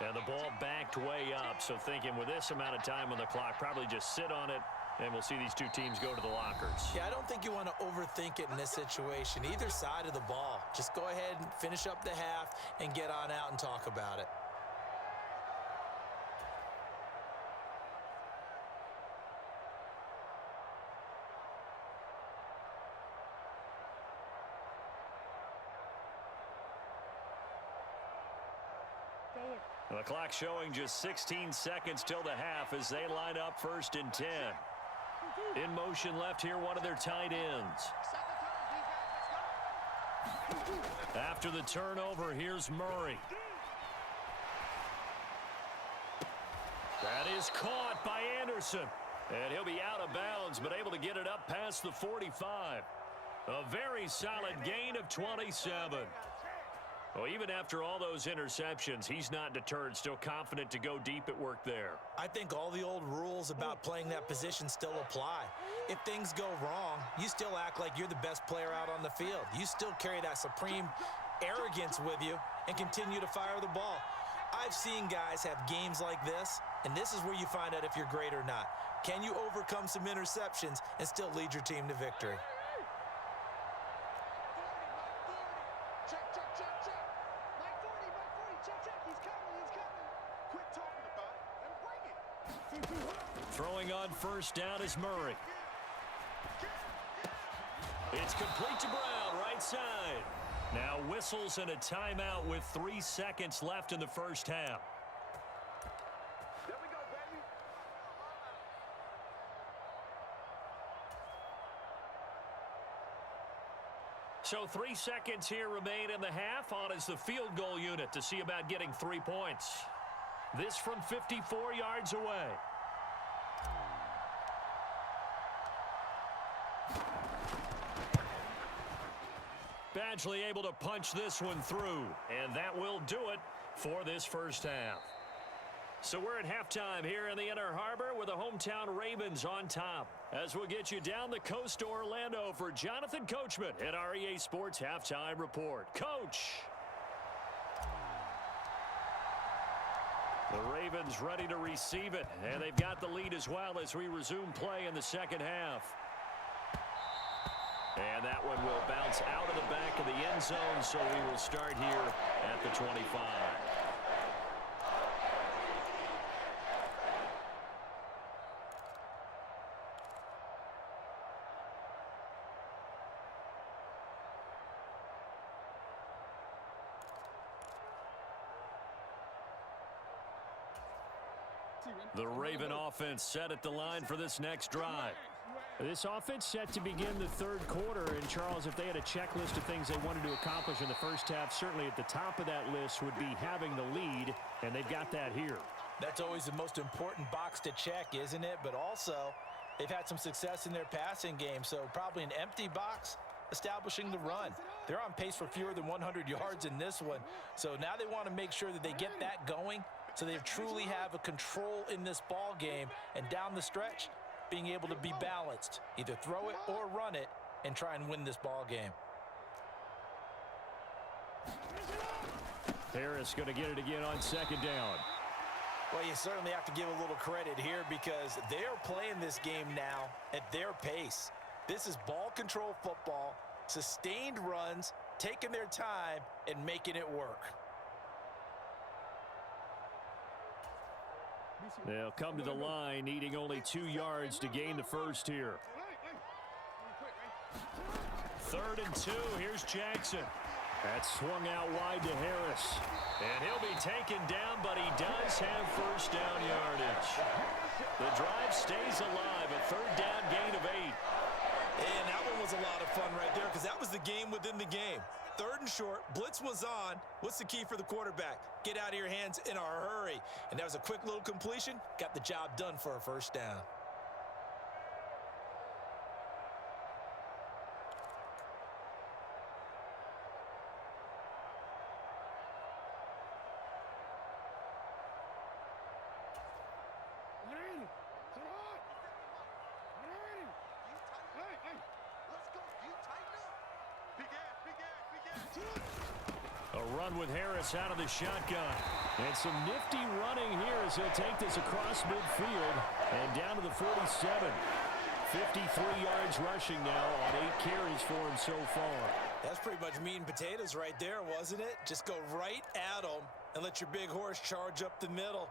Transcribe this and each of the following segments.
And the ball backed way up, so thinking with this amount of time on the clock, probably just sit on it, and we'll see these two teams go to the lockers. Yeah, I don't think you want to overthink it in this situation. Either side of the ball. Just go ahead and finish up the half and get on out and talk about it. The clock showing just 16 seconds till the half as they line up 1st and 10. In motion left here, one of their tight ends. After the turnover, here's Murray. That is caught by Anderson. And he'll be out of bounds, but able to get it up past the 45. A very solid gain of 27. Well, even after all those interceptions, he's not deterred, still confident to go deep at work there. I think all the old rules about playing that position still apply. If things go wrong, you still act like you're the best player out on the field. You still carry that supreme arrogance with you and continue to fire the ball. I've seen guys have games like this, and this is where you find out if you're great or not. Can you overcome some interceptions and still lead your team to victory? Throwing on 1st down is Murray. It's complete to Brown, right side. Now whistles and a timeout with 3 seconds left in the 1st half. There we go, baby. So 3 seconds here remain in the half. On is the field goal unit to see about getting 3 points. This from 54 yards away. Badgley able to punch this one through, and that will do it for this 1st half. So we're at halftime here in the Inner Harbor with the hometown Ravens on top. As we'll get you down the coast to Orlando for Jonathan Coachman at our EA Sports Halftime Report. Coach! The Ravens ready to receive it, and they've got the lead as well as we resume play in the 2nd half. And that one will bounce out of the back of the end zone, so we will start here at the 25. The Raven offense set at the line for this next drive. This offense set to begin the 3rd quarter. And, Charles, if they had a checklist of things they wanted to accomplish in the 1st half, certainly at the top of that list would be having the lead, and they've got that here. That's always the most important box to check, isn't it? But also, they've had some success in their passing game, so probably an empty box establishing the run. They're on pace for fewer than 100 yards in this one, so now they want to make sure that they get that going so they truly have a control in this ball game, and down the stretch, being able to be balanced, either throw it or run it, and try and win this ball game. Harris going to get it again on 2nd down. Well, you certainly have to give a little credit here because they are playing this game now at their pace. This is ball control football, sustained runs, taking their time, and making it work. They'll come to the line, needing only 2 yards to gain the 1st here. 3rd and 2. Here's Jackson. That's swung out wide to Harris. And he'll be taken down, but he does have 1st down yardage. The drive stays alive. A 3rd down gain of 8. And that one was a lot of fun right there because that was the game within the game. 3rd and short, blitz was on. What's the key for the quarterback? Get out of your hands in a hurry. And that was a quick little completion. Got the job done for a 1st down. A run with Harris out of the shotgun. And some nifty running here as he'll take this across midfield and down to the 47. 53 yards rushing now on 8 carries for him so far. That's pretty much meat and potatoes right there, wasn't it? Just go right at them and let your big horse charge up the middle.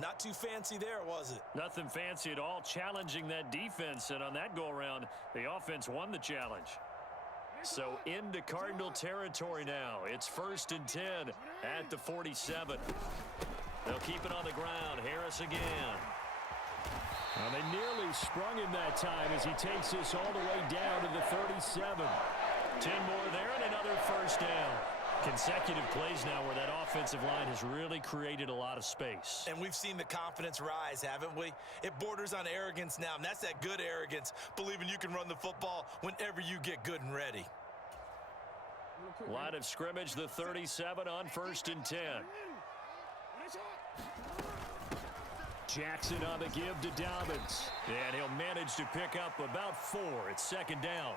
Not too fancy there, was it? Nothing fancy at all, challenging that defense. And on that go-around, the offense won the challenge. So into Cardinal territory now. It's 1st and 10 at the 47. They'll keep it on the ground. Harris again. Well, they nearly sprung him that time as he takes this all the way down to the 37. 10 more there and another first down. Consecutive plays now where that offensive line has really created a lot of space. And we've seen the confidence rise, haven't we? It borders on arrogance now, and that's that good arrogance, believing you can run the football whenever you get good and ready. Line of scrimmage, the 37 on 1st and 10. Jackson on the give to Dobbins. And he'll manage to pick up about 4. It's 2nd down.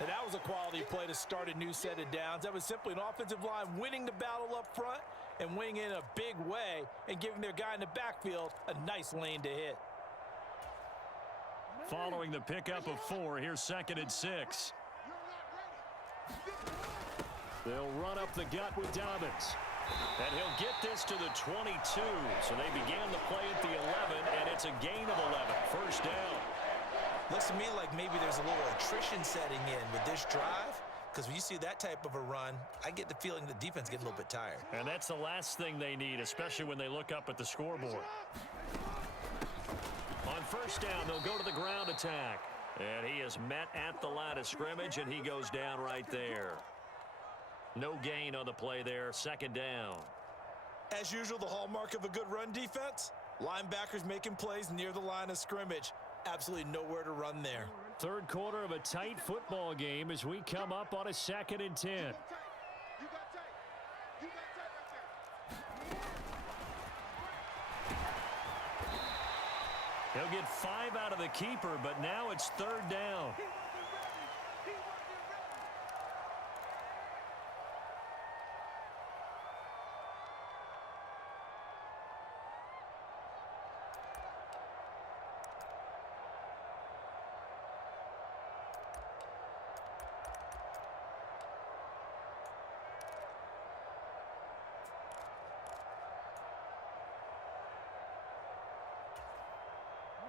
And that was a quality play to start a new set of downs. That was simply an offensive line winning the battle up front and winning in a big way and giving their guy in the backfield a nice lane to hit. Following the pickup of 4, here's 2nd and 6. They'll run up the gut with Dobbins. And he'll get this to the 22. So they began the play at the 11, and it's a gain of 11. First down. Looks to me like maybe there's a little attrition setting in with this drive, because when you see that type of a run, I get the feeling the defense getting a little bit tired. And that's the last thing they need, especially when they look up at the scoreboard. On first down, they'll go to the ground attack. And he is met at the line of scrimmage, and he goes down right there. No gain on the play there, 2nd down. As usual, the hallmark of a good run defense, linebackers making plays near the line of scrimmage. Absolutely nowhere to run there. Third quarter of a tight football game as we come up on a 2nd and 10. He'll get 5 out of the keeper, but now it's 3rd down.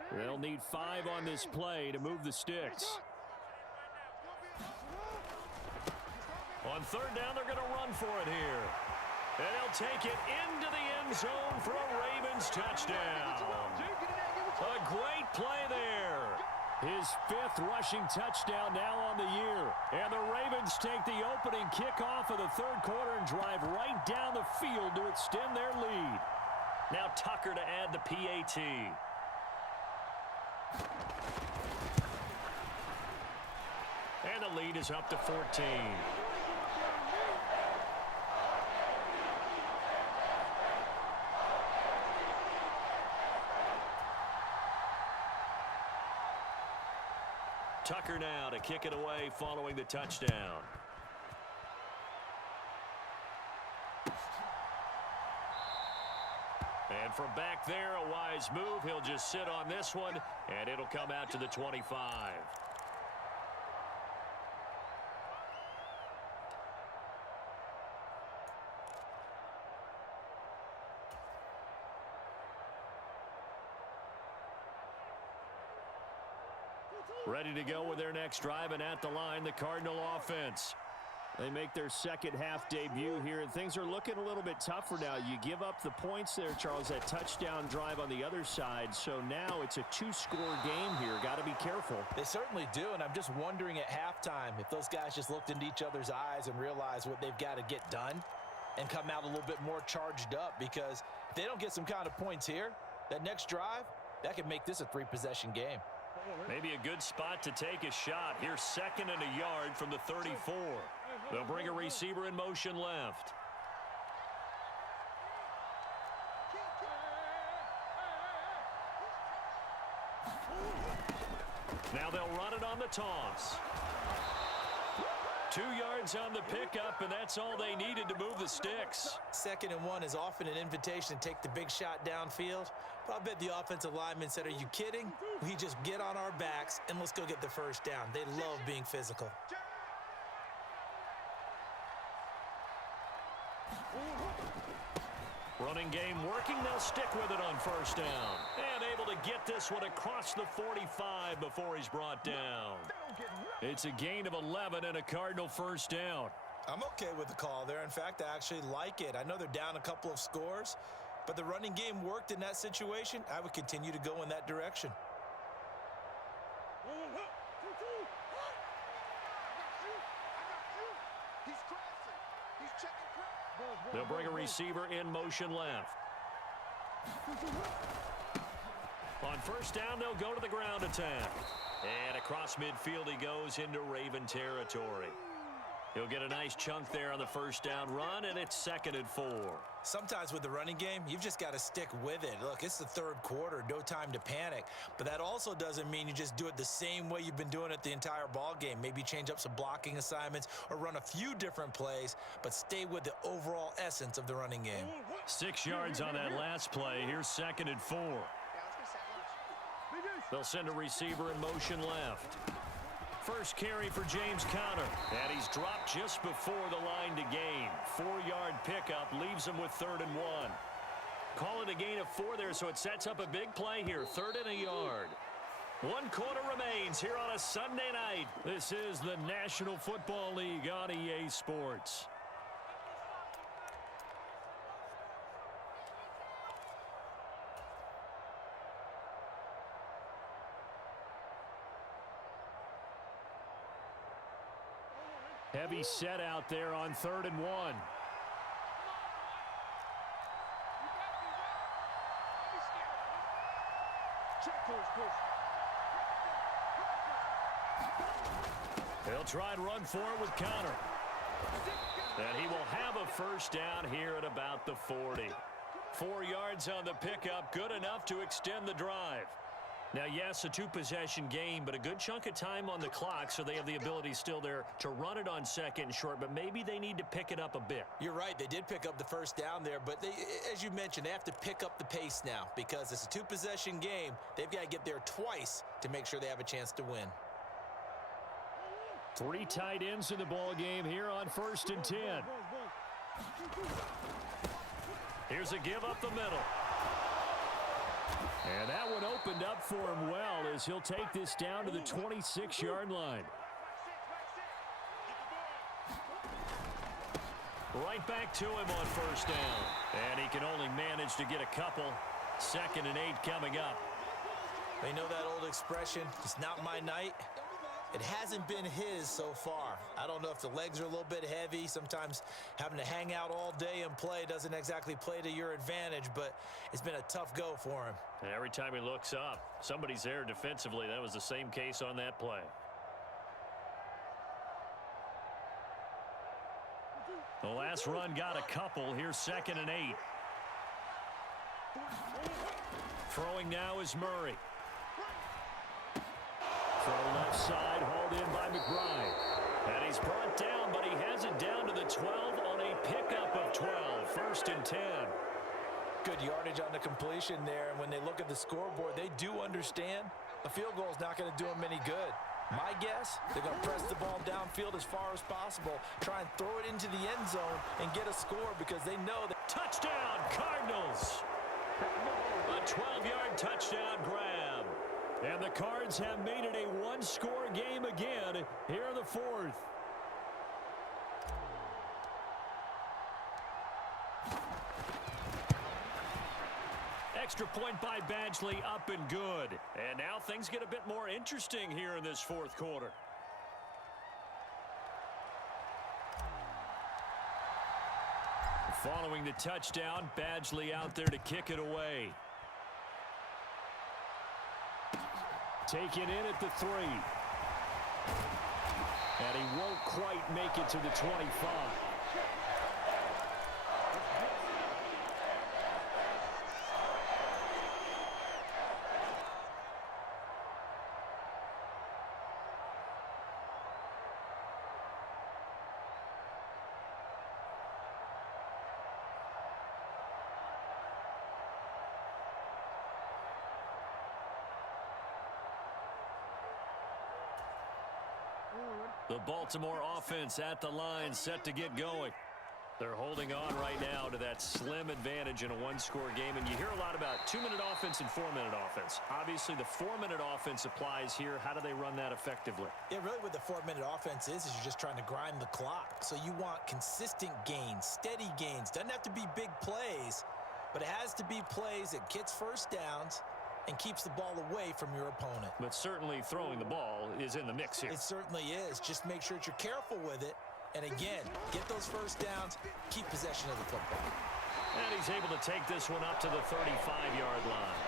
They'll need 5 on this play to move the sticks. On 3rd down, they're going to run for it here. And he'll take it into the end zone for a Ravens touchdown. A great play there. His 5th rushing touchdown now on the year. And the Ravens take the opening kickoff of the 3rd quarter and drive right down the field to extend their lead. Now Tucker to add the PAT. And the lead is up to 14. Tucker now to kick it away following the touchdown. And from back there, a wise move. He'll just sit on this one, and it'll come out to the 25. Ready to go with their next drive, and at the line, the Cardinal offense. They make their second half debut here, and things are looking a little bit tougher now. You give up the points there, Charles, that touchdown drive on the other side. So now it's a 2-score game here. Got to be careful. They certainly do, and I'm just wondering at halftime if those guys just looked into each other's eyes and realized what they've got to get done and come out a little bit more charged up, because if they don't get some kind of points here, that next drive, that could make this a 3-possession game. Maybe a good spot to take a shot. Here's 2nd and a yard from the 34. They'll bring a receiver in motion left. Now they'll run it on the toss. 2 yards on the pickup, and that's all they needed to move the sticks. 2nd and 1 is often an invitation to take the big shot downfield. But I bet the offensive lineman said, are you kidding? We just get on our backs and let's go get the first down. They love being physical. Running game working. They'll stick with it on 1st down. And able to get this one across the 45 before he's brought down. It's a gain of 11 and a Cardinal 1st down. I'm okay with the call there. In fact, I actually like it. I know they're down a couple of scores, but the running game worked in that situation. I would continue to go in that direction. They'll bring a receiver in motion left. On 1st down, they'll go to the ground attack. And across midfield he goes into Raven territory. He'll get a nice chunk there on the 1st down run, and it's 2nd and 4. Sometimes with the running game, you've just got to stick with it. Look, it's the 3rd quarter, no time to panic. But that also doesn't mean you just do it the same way you've been doing it the entire ball game. Maybe change up some blocking assignments or run a few different plays, but stay with the overall essence of the running game. 6 yards on that last play. Here's 2nd and 4. They'll send a receiver in motion left. First carry for James Conner. And he's dropped just before the line to gain. 4-yard pickup leaves him with 3rd and 1. Call it a gain of 4 there, so it sets up a big play here. 3rd and a yard. 1 quarter remains here on a Sunday night. This is the National Football League on EA Sports. Heavy set out there on 3rd and 1. They'll try and run for it with Conner. And he will have a 1st down here at about the 40. 4 yards on the pickup, good enough to extend the drive. Now, yes, a 2-possession game, but a good chunk of time on the clock, so they have the ability still there to run it on 2nd and short, but maybe they need to pick it up a bit. You're right. They did pick up the 1st down there, but they, as you mentioned, they have to pick up the pace now because it's a 2-possession game. They've got to get there twice to make sure they have a chance to win. 3 tight ends in the ball game here on 1st and 10. Here's a give up the middle. And that one opened up for him well as he'll take this down to the 26-yard line. Right back to him on 1st down. And he can only manage to get a couple. 2nd and 8 coming up. They know that old expression, it's not my night. It hasn't been his so far. I don't know if the legs are a little bit heavy. Sometimes having to hang out all day and play doesn't exactly play to your advantage, but it's been a tough go for him. And every time he looks up, somebody's there defensively. That was the same case on that play. The last run got a couple. Here's 2nd and 8. Throwing now is Murray. Throw left side, hauled in by McBride. And he's brought down, but he has it down to the 12 on a pickup of 12. 1st and 10. Good yardage on the completion there, and when they look at the scoreboard, they do understand a field goal is not going to do them any good. My guess, they're going to press the ball downfield as far as possible, try and throw it into the end zone and get a score because they know that. Touchdown, Cardinals! A 12-yard touchdown grab. And the Cards have made it a 1-score game again here in the 4th. Extra point by Badgley, up and good. And now things get a bit more interesting here in this 4th quarter. Following the touchdown, Badgley out there to kick it away. Taken in at the 3. And he won't quite make it to the 25. The Baltimore offense at the line, set to get going. They're holding on right now to that slim advantage in a one-score game. And you hear a lot about 2-minute offense and 4-minute offense. Obviously, the 4-minute offense applies here. How do they run that effectively? Yeah, really what the 4-minute offense is you're just trying to grind the clock. So you want consistent gains, steady gains. Doesn't have to be big plays, but it has to be plays that gets first downs and keeps the ball away from your opponent. But certainly throwing the ball is in the mix here. It certainly is. Just make sure that you're careful with it. And again, get those first downs, keep possession of the football. And he's able to take this one up to the 35-yard line.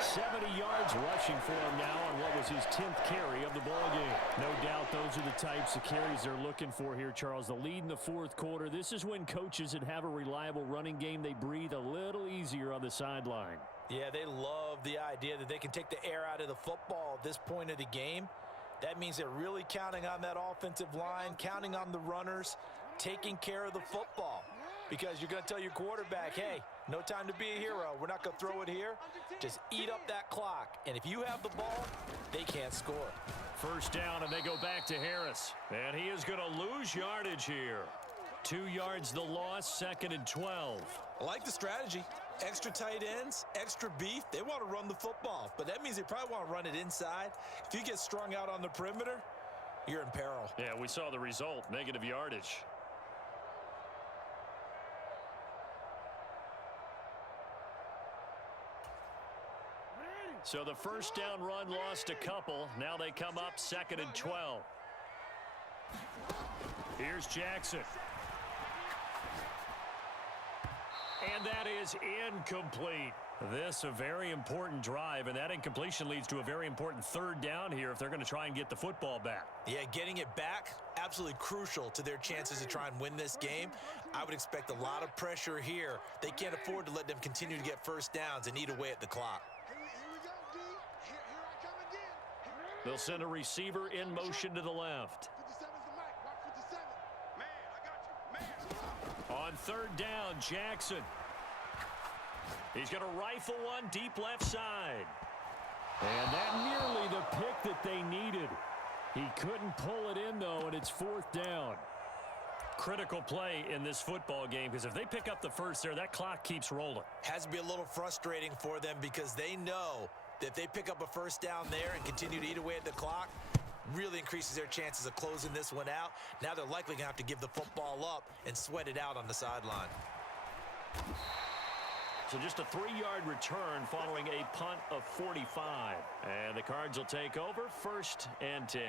70 yards rushing for him now on what was his 10th carry of the ball game. No doubt those are the types of carries they're looking for here, Charles. The lead in the fourth quarter. This is when coaches that have a reliable running game, they breathe a little easier on the sideline. Yeah, they love the idea that they can take the air out of the football at this point of the game. That means they're really counting on that offensive line, counting on the runners, taking care of the football. Because you're going to tell your quarterback, hey, no time to be a hero. We're not going to throw it here. Just eat up that clock. And if you have the ball, they can't score. First down, and they go back to Harris. And he is going to lose yardage here. 2 yards the loss, 2nd and 12. I like the strategy. Extra tight ends, extra beef. They want to run the football, but that means they probably want to run it inside. If you get strung out on the perimeter, you're in peril. Yeah, we saw the result, negative yardage. So the first down run lost a couple. Now they come up 2nd and 12. Here's Jackson. And that is incomplete. This a very important drive, and that incompletion leads to a very important third down here if they're going to try and get the football back. Yeah, getting it back, absolutely crucial to their chances to try and win this game. I would expect a lot of pressure here. They can't afford to let them continue to get first downs and eat away at the clock. They'll send a receiver in motion to the left. On third down, Jackson. He's going to rifle one deep left side. And that nearly the pick that they needed. He couldn't pull it in, though, and it's 4th down. Critical play in this football game, because if they pick up the first there, that clock keeps rolling. Has to be a little frustrating for them because they know that if they pick up a first down there and continue to eat away at the clock, really increases their chances of closing this one out. Now they're likely going to have to give the football up and sweat it out on the sideline. So just a 3-yard return following a punt of 45. And the Cards will take over 1st and 10.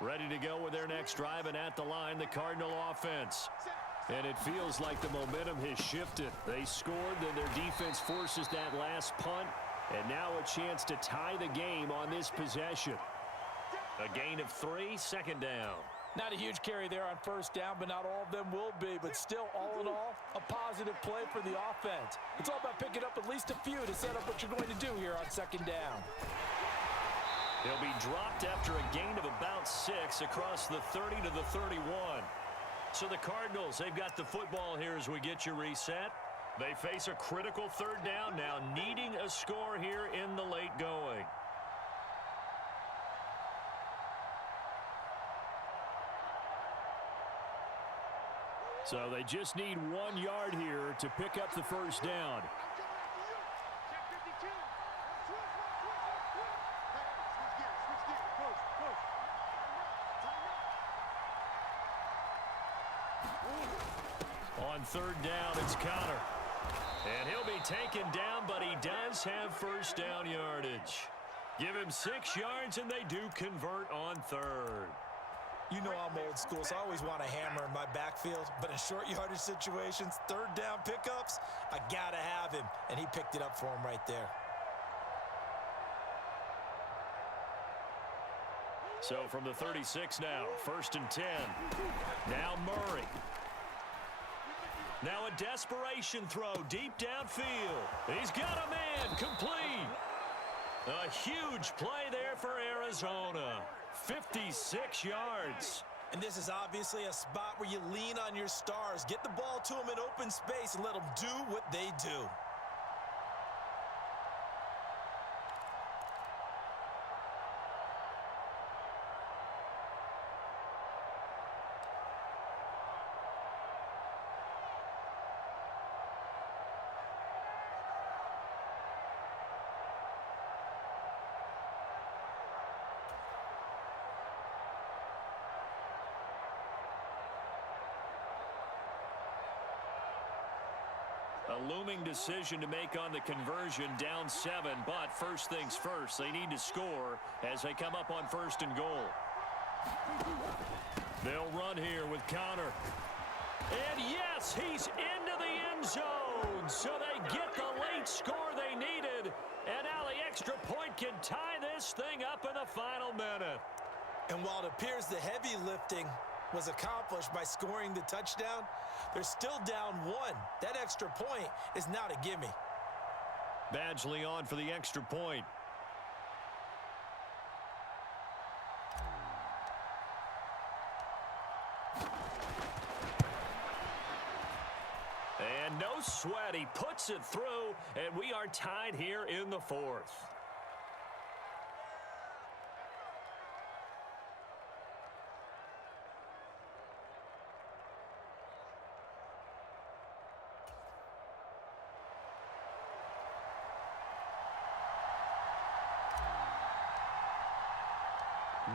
Ready to go with their next drive, and at the line, the Cardinal offense. And it feels like the momentum has shifted. They scored, then their defense forces that last punt, and now a chance to tie the game on this possession. A gain of 3, 2nd down. Not a huge carry there on first down, but not all of them will be. But still, all in all, a positive play for the offense. It's all about picking up at least a few to set up what you're going to do here on 2nd down. He'll be dropped after a gain of about 6 across the 30 to the 31. So the Cardinals, they've got the football here as we get you reset. They face a critical 3rd down now, needing a score here in the late going. So they just need 1 yard here to pick up the first down. On 3rd down, it's Connor. And he'll be taken down, but he does have first down yardage. Give him 6 yards, and they do convert on 3rd. You know I'm old school, so I always want a hammer in my backfield. But in short yardage situations, 3rd down pickups, I got to have him. And he picked it up for him right there. So from the 36 now, 1st and 10. Now Murray. Now a desperation throw deep downfield. He's got a man, complete. A huge play there for Arizona. 56 yards. And this is obviously a spot where you lean on your stars. Get the ball to them in open space and let them do what they do. A looming decision to make on the conversion, down 7, but first things first, they need to score as they come up on 1st and goal. They'll run here with Connor. And yes, he's into the end zone, so they get the late score they needed, and now the extra point can tie this thing up in the final minute. And while it appears the heavy lifting was accomplished by scoring the touchdown, they're still down 1. That extra point is not a gimme. Badgley on for the extra point. And no sweat, he puts it through, and we are tied here in the 4th.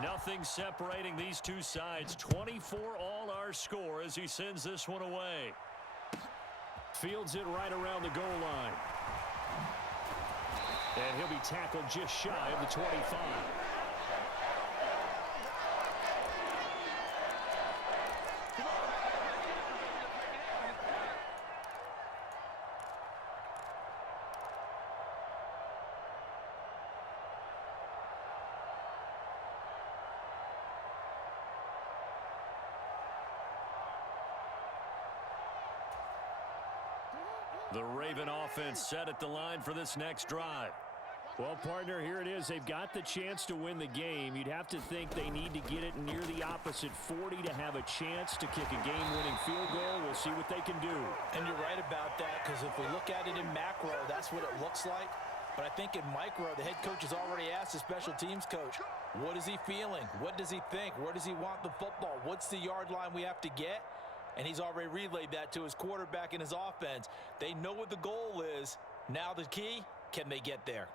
Nothing separating these two sides. 24 all our score as he sends this one away. Fields it right around the goal line. And he'll be tackled just shy of the 25. The Raven offense set at the line for this next drive. Well, partner, here it is. They've got the chance to win the game. You'd have to think they need to get it near the opposite 40 to have a chance to kick a game-winning field goal. We'll see what they can do. And you're right about that, because if we look at it in macro, that's what it looks like. But I think in micro, the head coach has already asked the special teams coach, what is he feeling? What does he think? Where does he want the football? What's the yard line we have to get? And he's already relayed that to his quarterback and his offense. They know what the goal is. Now the key, can they get there?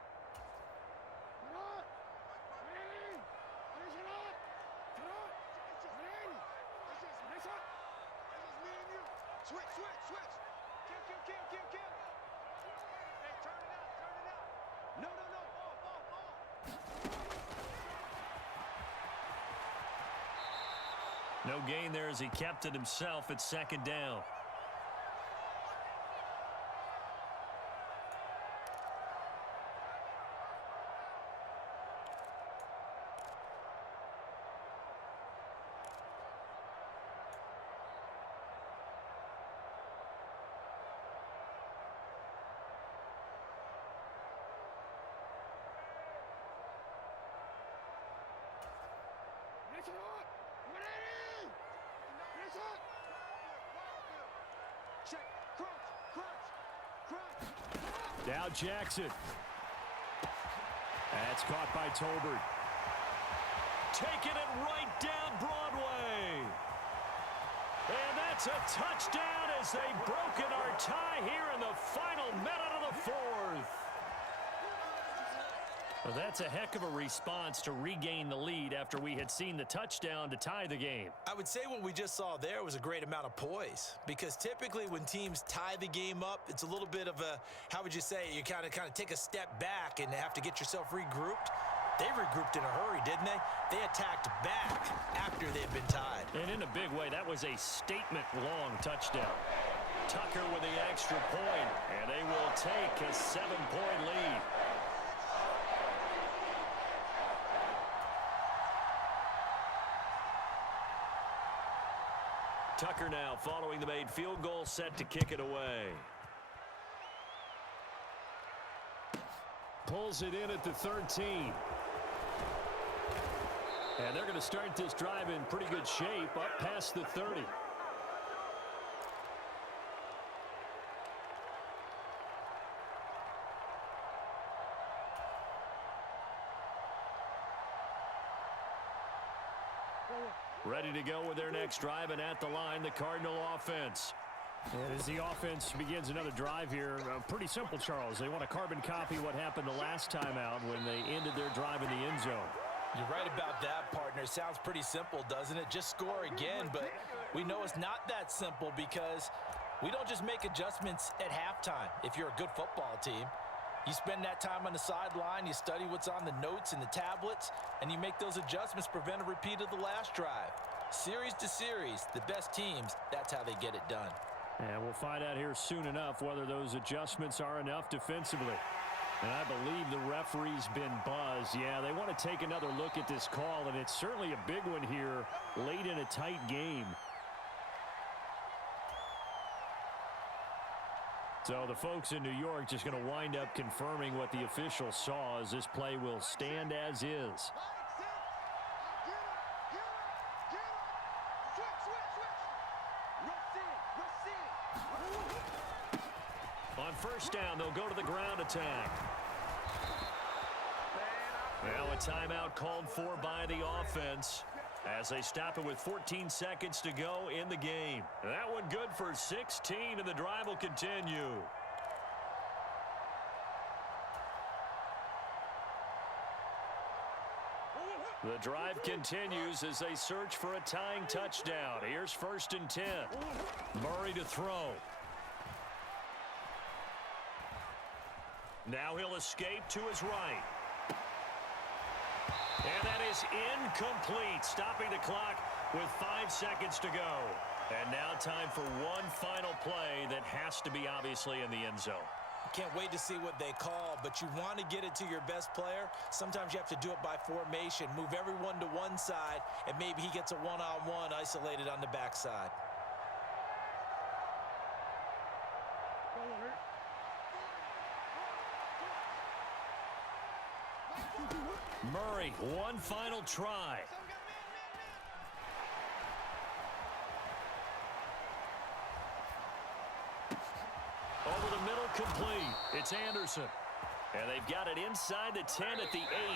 No gain there as he kept it himself at 2nd down. Now Jackson. That's caught by Tolbert. Taking it right down Broadway. And that's a touchdown as they've broken our tie here in the final minute of the 4th. Well, that's a heck of a response to regain the lead after we had seen the touchdown to tie the game. I would say what we just saw there was a great amount of poise, because typically when teams tie the game up, it's a little bit of a, how would you say, you kind of take a step back and have to get yourself regrouped. They regrouped in a hurry, didn't they? They attacked back after they had been tied. And in a big way, that was a statement-long touchdown. Tucker with the extra point, and they will take a 7-point lead. Tucker now following the made field goal, set to kick it away. Pulls it in at the 13. And they're going to start this drive in pretty good shape up past the 30. Ready to go with their next drive, and at the line, the Cardinal offense. And as the offense begins another drive here, pretty simple, Charles. They want to carbon copy what happened the last time out when they ended their drive in the end zone. You're right about that, partner. Sounds pretty simple, doesn't it? Just score again, but we know it's not that simple because we don't just make adjustments at halftime. If you're a good football team, you spend that time on the sideline, you study what's on the notes and the tablets, and you make those adjustments, prevent a repeat of the last drive. Series to series, the best teams, that's how they get it done. And we'll find out here soon enough whether those adjustments are enough defensively. And I believe the referee's been buzzed. Yeah, they want to take another look at this call, and it's certainly a big one here late in a tight game. So the folks in New York just going to wind up confirming what the official saw, as this play will stand as is. On first down, they'll go to the ground attack. Now a timeout called for by the offense as they stop it with 14 seconds to go in the game. That one good for 16, and the drive will continue. The drive continues as they search for a tying touchdown. Here's 1st and 10. Murray to throw. Now he'll escape to his right. And that is incomplete, stopping the clock with 5 seconds to go. And now time for one final play that has to be obviously in the end zone. Can't wait to see what they call, but you want to get it to your best player. Sometimes you have to do it by formation. Move everyone to one side, and maybe he gets a one-on-one isolated on the backside. Murray, one final try. Over the middle, complete. It's Anderson. And they've got it inside the 10 at the 8.